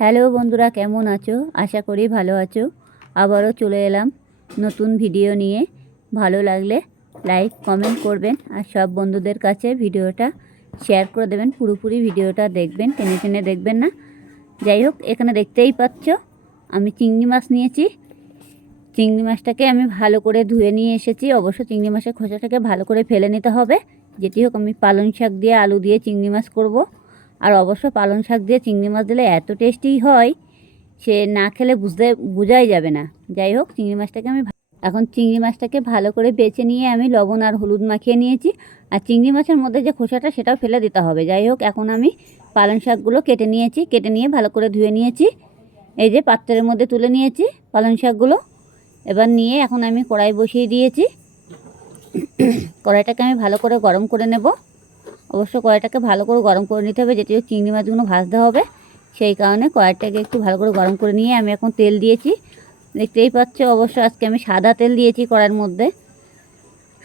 Hello বন্ধুরা, কেমন আছো? আশা করি ভালো আছো। আবারও চলে এলাম নতুন ভিডিও নিয়ে। ভালো লাগলে লাইক কমেন্ট করবেন আর সব বন্ধুদের কাছে ভিডিওটা শেয়ার করে দেবেন। পুরোপুরি ভিডিওটা দেখবেন, টেনে টেনে দেখবেন না। যাই হোক, এখানে দেখতেই পাচ্ছ আমি চিংড়ি মাছ নিয়েছি। চিংড়ি মাছটাকে আমি ভালো করে ধুয়ে নিয়ে এসেছি। অবশ্য চিংড়ি মাছের খোসাটাকে ভালো করে ফেলে নিতে হবে। যেটি হোক, আমি পালং শাক দিয়ে আলু দিয়ে চিংড়ি মাছ করব। আর অবশ্য পালং শাক দিয়ে চিংড়ি মাছ দিলে এত টেস্টি হয়, সে না খেলে বোঝাই যাবে না। যাই হোক, চিংড়ি মাছটাকে এখন চিংড়ি মাছটাকে ভালো করে বেছে নিয়ে আমি লবণ আর হলুদ মাখিয়ে নিয়েছি। আর চিংড়ি মাছের মধ্যে যে খোসাটা সেটাও ফেলে দিতে হবে। যাই হোক, এখন আমি পালং শাকগুলো কেটে নিয়েছি, কেটে নিয়ে ভালো করে ধুয়ে নিয়েছি। এই যে পাত্রের মধ্যে তুলে নিয়েছি পালং শাকগুলো। এবার নিয়ে এখন আমি কড়াই বসিয়ে দিয়েছি। কড়াইটাকে আমি ভালো করে গরম করে নেব। অবশ্য কড়াইটাকে ভালো করে গরম করে নিতে হবে, যেটি চিংড়ি মাছগুলো ভাজতে হবে। সেই কারণে কড়াইটাকে একটু ভালো করে গরম করে নিয়ে আমি এখন তেল দিয়েছি। দেখতেই পাচ্ছ, অবশ্য আজকে আমি সাদা তেল দিয়েছি কড়াইয়ের মধ্যে।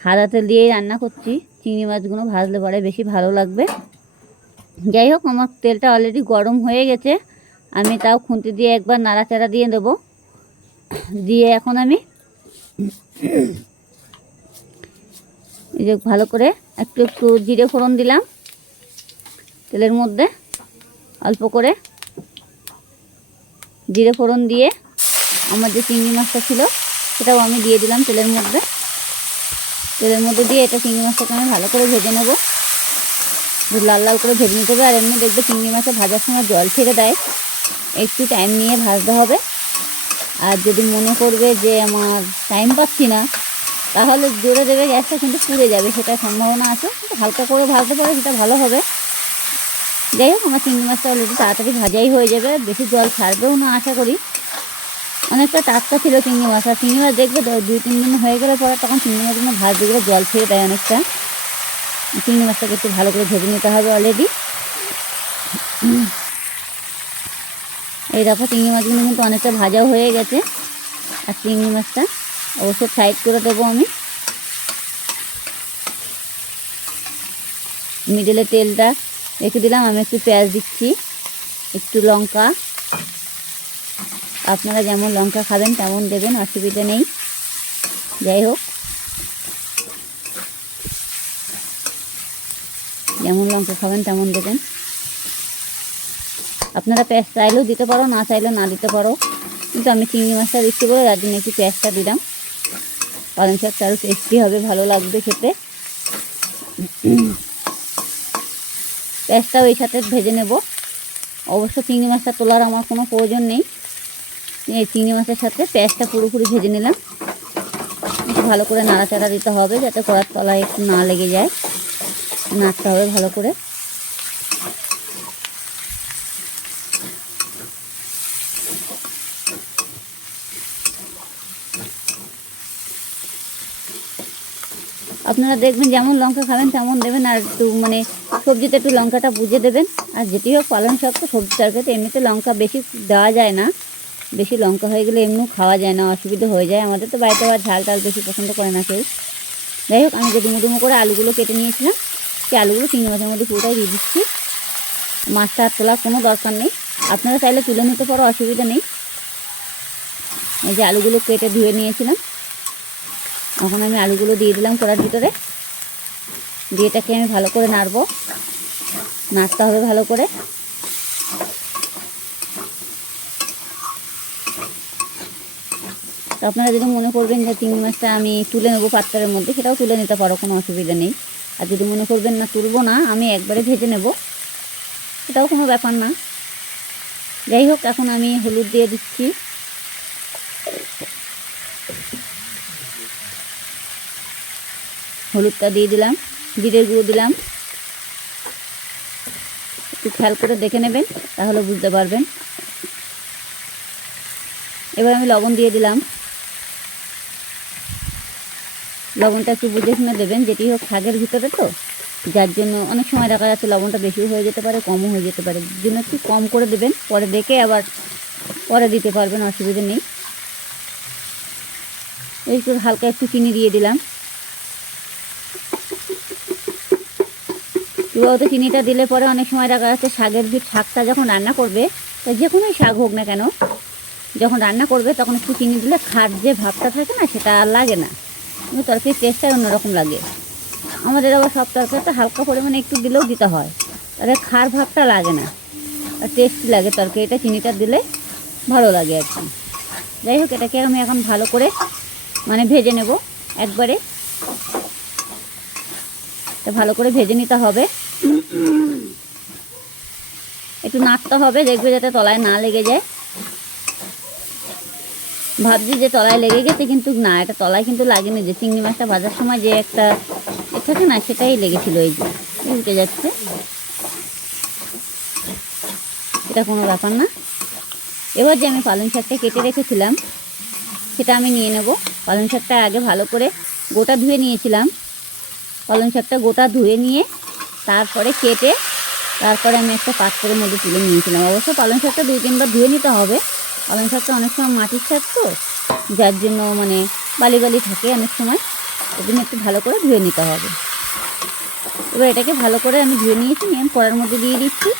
সাদা তেল দিয়েই রান্না করছি। চিংড়ি মাছগুলো ভাজলে পরে বেশি ভালো লাগবে। যাই হোক, আমার তেলটা অলরেডি গরম হয়ে গেছে। আমি তাও খুন্তি দিয়ে একবার নাড়াচাড়া দিয়ে দেবো। দিয়ে এখন আমি এই যে ভালো করে একটু একটু জিরে ফোড়ন দিলাম তেলের মধ্যে। অল্প করে জিরে ফোড়ন দিয়ে আমার যে চিংড়ি মাছটা ছিল সেটাও আমি দিয়ে দিলাম তেলের মধ্যে। তেলের মধ্যে দিয়ে এটা চিংড়ি মাছটাকে আমি ভালো করে ভেজে নেব। লাল লাল করে ভেজে নিতে হবে। আর এমনি দেখবে চিংড়ি মাছে ভাজার সময় জল ছেড়ে দেয়, একটু টাইম নিয়ে ভাজতে হবে। আর যদি মনে করবে যে আমার টাইম পাচ্ছি না, তাহলে জোরে দেবে গ্যাসটা, কিন্তু পুড়ে যাবে, সেটা সম্ভাবনা আছে। কিন্তু হালকা করে ভাজতে পারে, সেটা ভালো হবে। যাই হোক, আমার চিংড়ি মাছটা অলরেডি তাড়াতাড়ি ভাজাই হয়ে যাবে, বেশি জল ছাড়বেও না আশা করি। অনেকটা টাটকা ছিল চিংড়ি মাছ। আর চিংড়ি মাছ দেখবে 2-3 দিন হয়ে গেলে পরে তখন চিংড়ি মাছগুলো ভাজতে গেলে জল ছেড়ে দেয় অনেকটা। চিংড়ি মাছটাকে একটু ভালো করে ভেজে নিতে হবে অলরেডি। এই দেখো, চিংড়ি মাছগুলো কিন্তু অনেকটা ভাজাও হয়ে গেছে। আর চিংড়ি মাছটা অবশ্য সাইড করে দেবো আমি। মিডলে তেলটা রেখে দিলাম। আমি একটু পেঁয়াজ দিচ্ছি, একটু লঙ্কা। আপনারা যেমন লঙ্কা খাবেন তেমন দেবেন, অসুবিধা নেই। যাই হোক, যেমন লঙ্কা খাবেন তেমন দেবেন। আপনারা পেঁয়াজ চাইলেও দিতে পারো, না চাইলেও না দিতে পারো। কিন্তু আমি চিংড়ি মাছটা দিচ্ছি বলে তার জন্য একটু পেঁয়াজটা দিলাম। পালং শাকটা আরও টেস্টি হবে, ভালো লাগবে খেতে। পেঁয়াজটাও এই সাথে ভেজে নেব। অবশ্য চিংড়ি মাছটা তোলার আমার কোনো প্রয়োজন নেই। এই চিংড়ি মাছের সাথে পেঁয়াজটা পুরোপুরি ভেজে নিলাম। একটু ভালো করে নাড়াচাড়া দিতে হবে, যাতে কড়ার তলায় একটু না লেগে যায়। নাড়তে হবে ভালো করে। আপনারা দেখবেন যেমন লঙ্কা খাবেন তেমন দেবেন। আর একটু সবজিতে একটু লঙ্কাটা বুঝে দেবেন। আর যেটি হোক, পালং শাক তো সবজি তরকারিতে এমনিতে লঙ্কা বেশি দেওয়া যায় না। বেশি লঙ্কা হয়ে গেলে এমনিও খাওয়া যায় না, অসুবিধা হয়ে যায়। আমাদের তো বাড়িতে আবার ঝাল টাল বেশি পছন্দ করে না কেউ। যাই হোক, আমি যে ডুমো ডুমো করে আলুগুলো কেটে নিয়েছিলাম, সেই আলুগুলো চিংড়ি মাছের মধ্যে পুরোটাই দিয়ে দিচ্ছি। মাছটা আর তোলার কোনো দরকার নেই, আপনারা চাইলে তুলে নিতে পারো, অসুবিধা নেই। এই যে আলুগুলো কেটে ধুয়ে নিয়েছিলাম, এখন আমি আলুগুলো দিয়ে দিলাম কড়ার ভিতরে। দিয়ে এটাকে আমি ভালো করে নাড়বো, নাড়তে হবে ভালো করে। তো আপনারা যদি মনে করবেন যে চিংড়ি মাছটা আমি তুলে নেবো পাত্রের মধ্যে, সেটাও তুলে নিতে পারো, কোনো অসুবিধা নেই। আর যদি মনে করবেন না তুলবো না, আমি একবারে ভেজে নেব, সেটাও কোনো ব্যাপার না। যাই হোক, এখন আমি হলুদ দিয়ে দিচ্ছি। হলুদটা দিয়ে দিলাম, জিরের গুঁড়ো দিলাম। একটু খেয়াল করে দেখে নেবেন, তাহলে বুঝতে পারবেন। এবার আমি লবণ দিয়ে দিলাম। লবণটা একটু বুঝে শুনে দেবেন, যেটি হোক শাকের ভিতরে তো, যার জন্য অনেক সময় দেখা যাচ্ছে লবণটা বেশিও হয়ে যেতে পারে, কমও হয়ে যেতে পারে। জন্য একটু কম করে দেবেন, পরে দেখে আবার পরে দিতে পারবেন, অসুবিধা নেই। একটু হালকা একটু চিনি দিয়ে দিলাম। কী বলতো, চিনিটা দিলে পরে অনেক সময় দেখা যাচ্ছে শাকটা যখন রান্না করবে তো যে কোনোই শাক হোক না কেন, যখন রান্না করবে তখন একটু চিনি দিলে খার যে ভাবটা থাকে না সেটা আর লাগে না, কিন্তু তরকারির টেস্টটাই অন্যরকম লাগে। আমাদের আবার সব তরকারিতে হালকা পরিমাণে একটু দিলেও দিতে হয়, তাহলে খার ভাবটা লাগে না আর টেস্টি লাগে তরকারিটা, চিনিটা দিলে ভালো লাগে আর কি। যাই হোক, এটাকে আমি এখন ভালো করে মানে ভেজে নেব একবারে। তো ভালো করে ভেজে নিতে হবে, একটু নাড়তে হবে, দেখবে যাতে তলায় না লেগে যায়। ভাবছি যে তলায় লেগে গেছে, কিন্তু না, এটা তলায় কিন্তু লাগেনি। যে চিংড়ি মাছটা ভাজার সময় যে একটা থাকে না, সেটাই লেগেছিল। এই যে উল্টে যাচ্ছে, এটা কোনো ব্যাপার না। এবার যে আমি পালং শাকটা কেটে রেখেছিলাম সেটা আমি নিয়ে নেব। পালং শাকটা আগে ভালো করে গোটা ধুয়ে নিয়েছিলাম। পালং শাকটা গোটা ধুয়ে নিয়ে তারপরে কেটে তারপরে আমি একটা পাত্রের মধ্যে তুলে নিয়েছিলাম। অবশ্য পালং শাকটা 2-3 বার ধুয়ে নিতে হবে। পালং শাকটা অনেক সময় মাটির শাক তো, যার জন্য মানে বালি বালি থাকে অনেক সময়, ওই জন্য একটু ভালো করে ধুয়ে নিতে হবে। এবার এটাকে ভালো করে আমি ধুয়ে নিয়েছি, নিয়ে আমি কড়ার মধ্যে দিয়ে দিচ্ছি।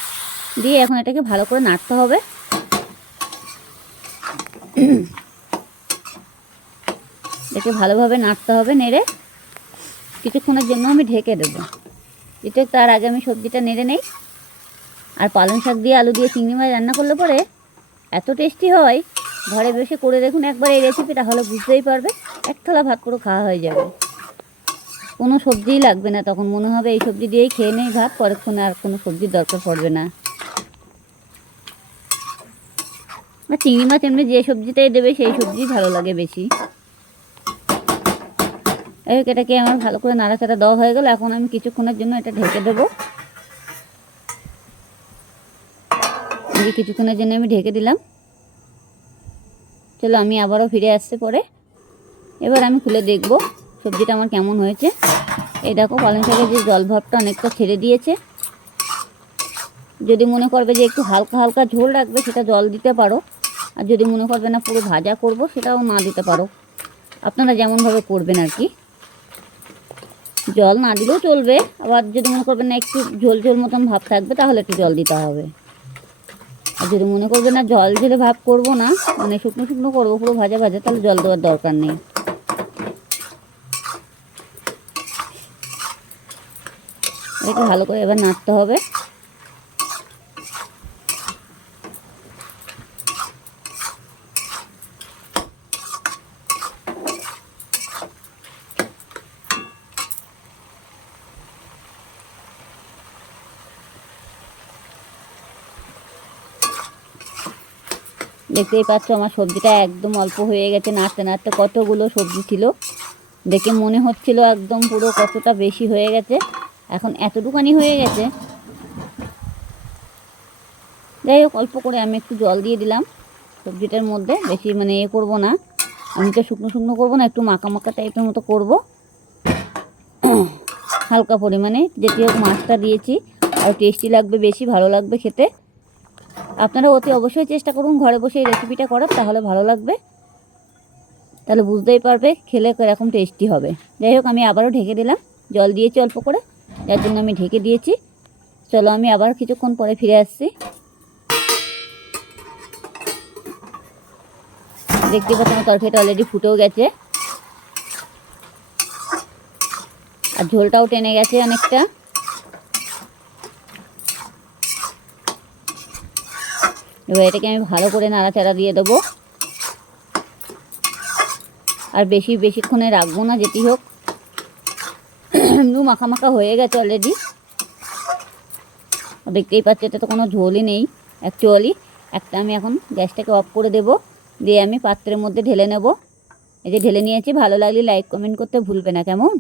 দিয়ে এখন এটাকে ভালো করে নাড়তে হবে। এটাকে ভালোভাবে নাড়তে হবে, নেড়ে কিছুক্ষণের জন্য আমি ঢেকে দেবো। এটা তার আগে আমি সবজিটা নেড়ে নেই। আর পালং শাক দিয়ে আলু দিয়ে চিংড়ি মাছ রান্না করলে পরে এত টেস্টি হয়, ঘরে বসে করে দেখুন একবার এই রেসিপিটা, হলে বুঝতেই পারবে। এক থালা ভাত পুরো খাওয়া হয়ে যাবে, কোনো সবজিই লাগবে না। তখন মনে হবে এই সবজি দিয়েই খেয়ে নেই ভাত, পরেক্ষণে আর কোনো সবজির দরকার পড়বে না। আর চিংড়ি মাছ এমনি যে সবজিটাই দেবে সেই সবজিই ভালো লাগে বেশি। এটাকে আমার ভালো করে নাড়াচাড়া দেওয়া হয়ে গেল। এখন আমি কিছুক্ষণের জন্য এটা ঢেকে দেবো। কিছুক্ষণের জন্য আমি ঢেকে দিলাম। চলো আমি আবারও ফিরে আসতে পরে এবার আমি খুলে দেখব সবজিটা আমার কেমন হয়েছে। এই দেখো, পালং শাকের যে জল ভাবটা অনেকটা ছেড়ে দিয়েছে। যদি মনে করবে যে একটু হালকা হালকা ঝোল রাখবে, সেটা জল দিতে পারো। আর যদি মনে করবে না পুরো ভাজা করব, সেটাও না দিতে পারো। আপনারা যেমনভাবে করবেন আর কি। জল না দিলেও চলবে, আবার যদি মনে করবেন না একটু ঝোল ঝোল মতন ভাব থাকবে, তাহলে একটু জল দিতে হবে। আর যদি মনে করবে না জল ঝেলে ভাব করবো না, মানে শুকনো শুকনো করবো পুরো ভাজা ভাজা, তাহলে জল দেওয়ার দরকার নেই। একটু ভালো করে এবার নাড়তে হবে। দেখতেই পাচ্ছ আমার সবজিটা একদম অল্প হয়ে গেছে। নাড়তে নাড়তে কতগুলো সবজি ছিল, দেখে মনে হচ্ছিল একদম পুরো কতটা বেশি হয়ে গেছে। এখন এতটুকানি হয়ে গেছে। যাই হোক, অল্প করে আমি একটু জল দিয়ে দিলাম সবজিটার মধ্যে। বেশি মানে করবো না, আমি তো শুকনো শুকনো করবো না, একটু মাখা মাখা টাইপের মতো করবো। হালকা পরিমাণে, যেটি হোক মাছটা দিয়েছি, আর টেস্টি লাগবে, বেশি ভালো লাগবে খেতে। আপনারা অতি অবশ্যই চেষ্টা করুন ঘরে বসে এই রেসিপিটা করার, তাহলে ভালো লাগবে। তাহলে বুঝতেই পারবে খেলে এরকম টেস্টি হবে। যাই হোক, আমি আবারও ঢেকে দিলাম। জল দিয়েছি অল্প করে, যার জন্য আমি ঢেকে দিয়েছি। চলো আমি আবার কিছুক্ষণ পরে ফিরে আসছি। দেখতে পাচ্ছি আমার তরকারিটা অলরেডি ফুটেও গেছে, আর ঝোলটাও টেনে গেছে অনেকটা। এবার এটাকে আমি ভালো করে নাড়াচাড়া দিয়ে দেবো। আর বেশিক্ষণে রাখবো না, যেটি হোক মাখা মাখা হয়ে গেছে অলরেডি। দেখতেই পাচ্ছি এটা তো কোনো ঝোলই নেই অ্যাকচুয়ালি। একটা আমি এখন গ্যাসটাকে অফ করে দেব, দিয়ে আমি পাত্রের মধ্যে ঢেলে নেব। এই যে ঢেলে নিয়েছি। ভালো লাগলে লাইক কমেন্ট করতে ভুলবে না, কেমন?